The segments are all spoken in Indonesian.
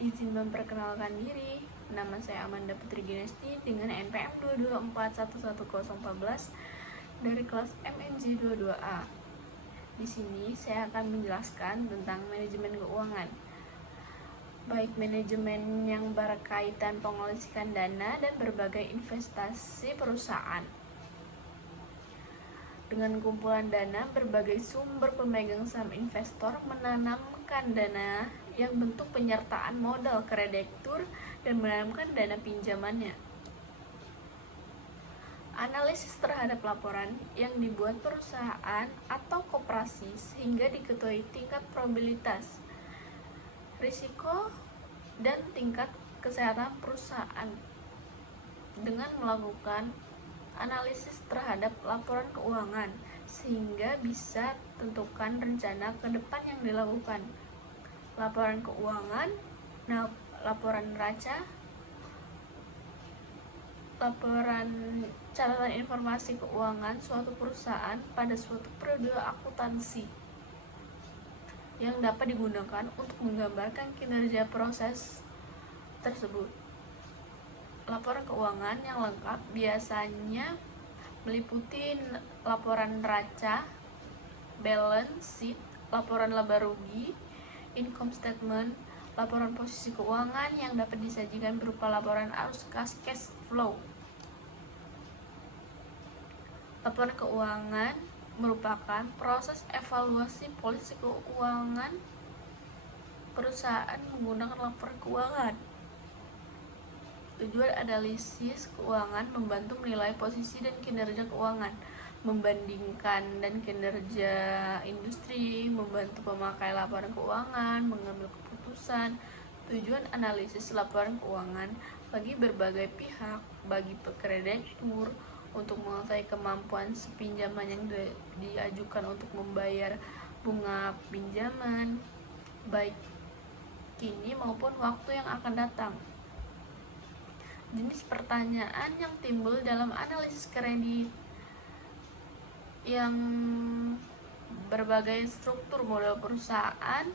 Izin memperkenalkan diri, nama saya Amanda Putri Ginesti dengan NPM 224111014 dari kelas MNJ 22A. Di sini saya akan menjelaskan tentang manajemen keuangan, baik manajemen yang berkaitan pengolikan dana dan berbagai investasi perusahaan. Dengan kumpulan dana, berbagai sumber pemegang saham investor menanamkan dana yang bentuk penyertaan modal kreditur dan menanamkan dana pinjamannya. Analisis terhadap laporan yang dibuat perusahaan atau koperasi sehingga diketahui tingkat probabilitas, risiko, dan tingkat kesehatan perusahaan. Dengan melakukan analisis terhadap laporan keuangan sehingga bisa tentukan rencana ke depan yang dilakukan. Laporan keuangan, laporan neraca, laporan catatan informasi keuangan suatu perusahaan pada suatu periode akuntansi yang dapat digunakan untuk menggambarkan kinerja proses tersebut. Laporan keuangan yang lengkap biasanya meliputi laporan neraca, balance sheet, laporan laba rugi, income statement, laporan posisi keuangan yang dapat disajikan berupa laporan arus kas cash flow. Laporan keuangan merupakan proses evaluasi polisi keuangan perusahaan menggunakan laporan keuangan. Tujuan analisis keuangan membantu menilai posisi dan kinerja keuangan, membandingkan dan kinerja industri, membantu pemakai laporan keuangan mengambil keputusan. Tujuan analisis laporan keuangan bagi berbagai pihak, bagi kreditur untuk mengetahui kemampuan pinjaman yang diajukan untuk membayar bunga pinjaman, baik kini maupun waktu yang akan datang. Jenis pertanyaan yang timbul dalam analisis kredit yang berbagai struktur modal perusahaan,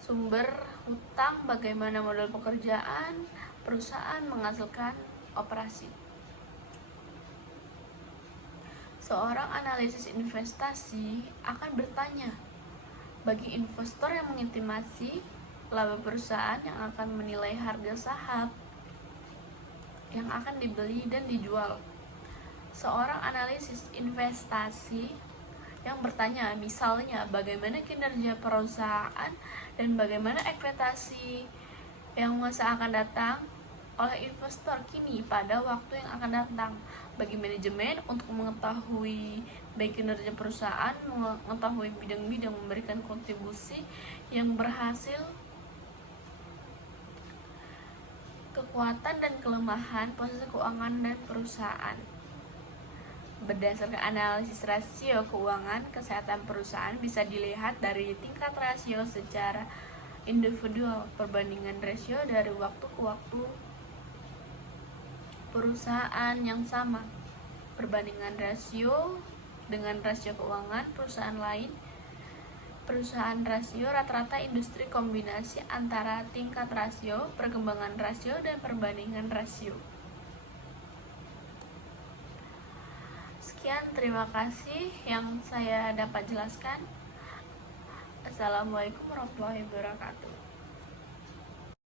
sumber hutang, bagaimana modal pekerjaan perusahaan menghasilkan operasi. Seorang analisis investasi akan bertanya bagi investor yang mengestimasi laba perusahaan yang akan menilai harga saham yang akan dibeli dan dijual. Seorang analisis investasi yang bertanya misalnya bagaimana kinerja perusahaan dan bagaimana ekspektasi yang masa akan datang oleh investor kini pada waktu yang akan datang. Bagi manajemen untuk mengetahui baik kinerja perusahaan, mengetahui bidang-bidang memberikan kontribusi yang berhasil, kekuatan dan kelemahan posisi keuangan dan perusahaan. Berdasarkan analisis rasio keuangan, kesehatan perusahaan bisa dilihat dari tingkat rasio secara individual, perbandingan rasio dari waktu ke waktu perusahaan yang sama, perbandingan rasio dengan rasio keuangan perusahaan lain, perusahaan rasio rata-rata industri, kombinasi antara tingkat rasio, perkembangan rasio, dan perbandingan rasio. Sekian, terima kasih yang saya dapat jelaskan. Assalamualaikum warahmatullahi wabarakatuh.